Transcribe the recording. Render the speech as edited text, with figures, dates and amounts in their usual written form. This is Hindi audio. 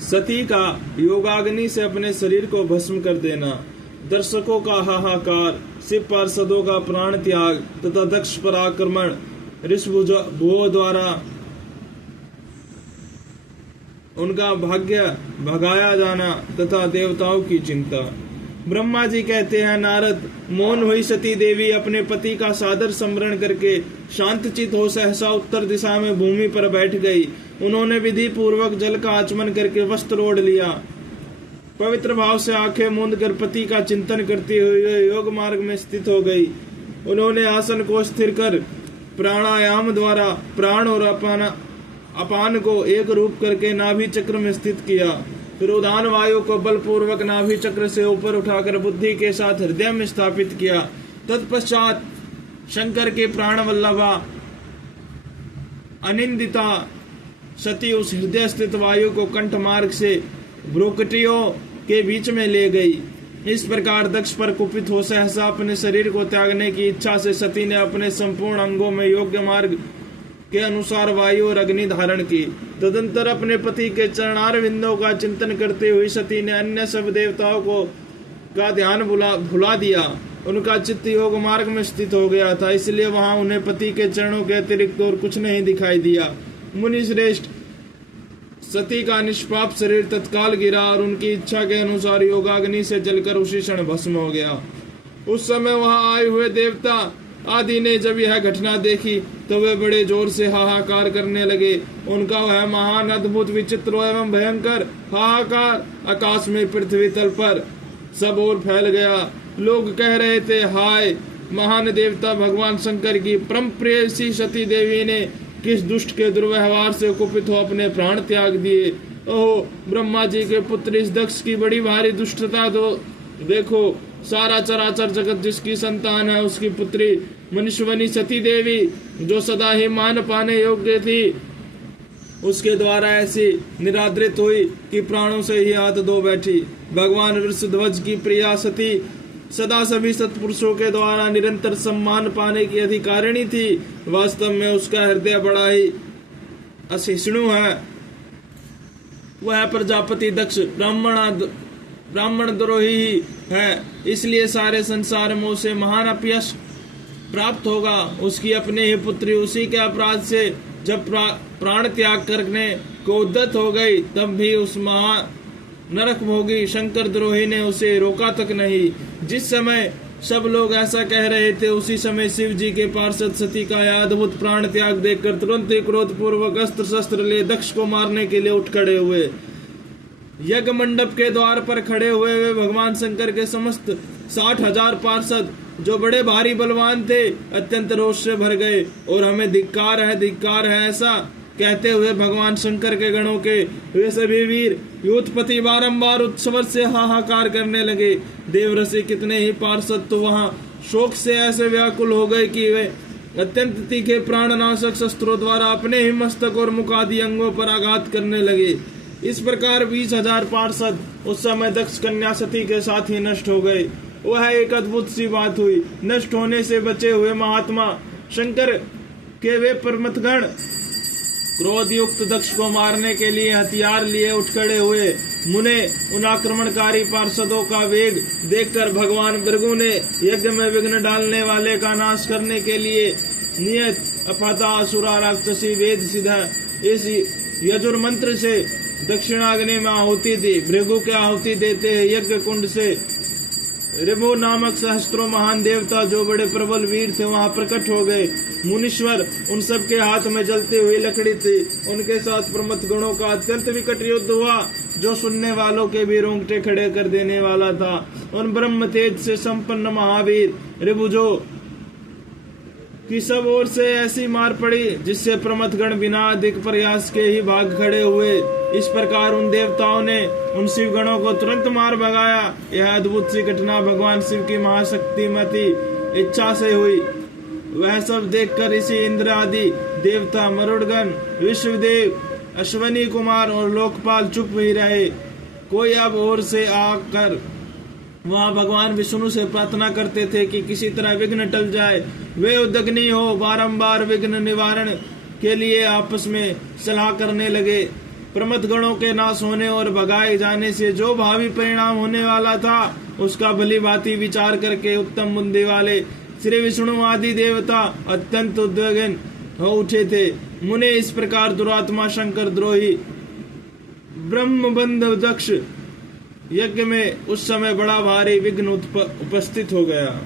सती का योगाग्नि से अपने शरीर को भस्म कर देना, दर्शकों का हाहाकार, शिव पार्षदों का प्राण त्याग तथा दक्ष पर आक्रमण, ऋषभुओं द्वारा उनका भाग्य भगाया जाना तथा देवताओं की चिंता। ब्रह्मा जी कहते हैं, नारद, मौन हुई सती देवी अपने पति का सादर स्मरण करके शांतचित हो सहसा उत्तर दिशा में भूमि पर बैठ गई। उन्होंने विधि पूर्वक जल का आचमन करके वस्त्र ओढ़ लिया। पवित्र भाव से आंखें मूंद कर पति का चिंतन करते हुए योग मार्ग में स्थित हो गई। उन्होंने आसन को स्थिर कर प्राणायाम द्वारा प्राण और अपान को एक रूप करके नाभि चक्र में स्थित किया। फिर उदान वायु को बलपूर्वक नाभि चक्र से ऊपर उठाकर बुद्धि के साथ हृदय में स्थापित किया। तत्पश्चात शंकर के प्राण वल्लभा अनिंदिता सती उस हृदय स्थित वायु को कंठ मार्ग से भ्रुकुटियों के बीच में ले गई। इस प्रकार दक्ष पर कुपित हो सहसा अपने शरीर को त्यागने की इच्छा से सती ने अपने संपूर्ण अंगों में योग्य मार्ग के अनुसार वायु और अग्नि धारण की। तदंतर अपने पति के चरणार बिंदों का चिंतन करते हुए सती ने अन्य सब देवताओं का ध्यान भुला दिया। उनका चित्त योग मार्ग में स्थित हो गया था, इसलिए वहां उन्हें पति के चरणों के अतिरिक्त और कुछ नहीं दिखाई दिया। मुनि श्रेष्ठ, सती का निष्पाप शरीर तत्काल गिरा और उनकी इच्छा के अनुसार योगाग्नि से जलकर उसी क्षण भस्म हो गया। उस समय वहां आए हुए देवता आदि ने जब यह घटना देखी तो वे बड़े जोर से हाहाकार करने लगे। उनका वह महान अद्भुत विचित्र एवं भयंकर हाहाकार आकाश में पृथ्वी तल पर सब ओर फैल गया। लोग कह रहे थे, हाय, महान देवता भगवान शंकर की परम प्रेयसी सती देवी ने किस दुष्ट के दुर्व्यवहार से कुपित हो अपने प्राण त्याग दिए। ओह, ब्रह्मा जी के पुत्र इस दक्ष की बड़ी भारी दुष्टता तो देखो। सारा चराचर जगत जिसकी संतान है उसकी पुत्री मनुष्यवनी सती देवी, जो सदा ही मान पाने योग्य थी, उसके द्वारा ऐसी निरादृत हुई कि प्राणों से ही हाथ धो बैठी। भगवान वृषध्वज की प्रिया सती सदा सभी सत्पुरुषों के द्वारा निरंतर सम्मान पाने की अधिकारिणी थी। वास्तव में उसका हृदय बड़ा ही असहिष्णु है। वह प्रजापति दक्ष ब्राह्मण द्रोही ही है, इसलिए सारे संसार में उसे महान अपयश प्राप्त होगा। उसकी अपने ही पुत्री उसी के अपराध से जब प्राण त्याग करने को उद्यत हो गई, तब भी उस महा नरक भोगी शंकर द्रोही ने उसे रोका तक नहीं। जिस समय सब लोग ऐसा कह रहे थे, उसी समय शिव जी के पार्षद सती का यह अद्भुत प्राण त्याग देखकर तुरंत ही क्रोध पूर्वक अस्त्र शस्त्र ले दक्ष को मारने के लिए उठ खड़े हुए। यज्ञ मंडप के द्वार पर खड़े हुए वे भगवान शंकर के समस्त 60,000 पार्षद, जो बड़े भारी बलवान थे, अत्यंत रोष से भर गए और हमें धिक्कार है ऐसा कहते हुए भगवान शंकर के गणों के वे सभी वीर योधपति बारंबार उत्सव से हाहाकार करने लगे। देवऋषि कितने ही पार्षद तो वहां शोक से ऐसे व्याकुल हो गए कि वे अत्यंत तीखे प्राणनाशक शस्त्रों द्वारा अपने ही मस्तक और मुख आदि अंगों पर आघात करने लगे। इस प्रकार 20,000 पार्षद उस समय दक्ष कन्या सती के साथ ही नष्ट हो गए। वह एक अद्भुत सी बात हुई। नष्ट होने से बचे हुए महात्मा शंकर के वे परमतगण क्रोध युक्त दक्ष को मारने के लिए हथियार लिए उठ खड़े हुए। मुने उन आक्रमणकारी पार्षदों का वेग देखकर भगवान भृगु ने यज्ञ में विघ्न डालने वाले का नाश करने के लिए नियत अपहता असुरा राक्षसी वेद सिद्ध इस यजुर मंत्र से दक्षिणाग्नि में आहुति दी। भृगु के आहुति देते हैं यज्ञ कुंड से ऋभु नामक सहस्त्रों महान देवता, जो बड़े प्रबल वीर थे, वहां प्रकट हो गए। मुनीश्वर उन सब के हाथ में जलती हुई लकड़ी थी। उनके साथ प्रमथ गणों का अत्यंत विकट युद्ध हुआ, जो सुनने वालों के भी रोंगटे खड़े कर देने वाला था। उन ब्रह्म तेज से संपन्न महावीर ऋभुजों की सब ओर से ऐसी मार पड़ी जिससे प्रमथ गण बिना अधिक प्रयास के ही भाग खड़े हुए। इस प्रकार उन देवताओं ने उन शिव गणों को तुरंत मार भगाया। यह अद्भुत सी घटना भगवान शिव की महाशक्तिमती इच्छा से हुई। वह सब देखकर ऋषि इंद्र आदि देवता, मरुड़गण, विश्वदेव, अश्वनी कुमार और लोकपाल चुप ही रहे। कोई अब ओर से आकर वहाँ भगवान विष्णु से प्रार्थना करते थे कि किसी तरह विघ्न टल जाए। वे उद्यग्नी हो बारंबार विघ्न निवारण के लिए आपस में सलाह करने लगे। प्रमथ गणों के नाश होने और भगाए जाने से जो भावी परिणाम होने वाला था उसका भली भांति विचार करके उत्तम बुद्धि वाले श्री विष्णु आदि देवता अत्यंत उद्विग्न हो उठे थे। मुने इस प्रकार दुरात्मा शंकर द्रोही ब्रह्मबंध दक्ष यज्ञ में उस समय बड़ा भारी विघ्न उपस्थित हो गया।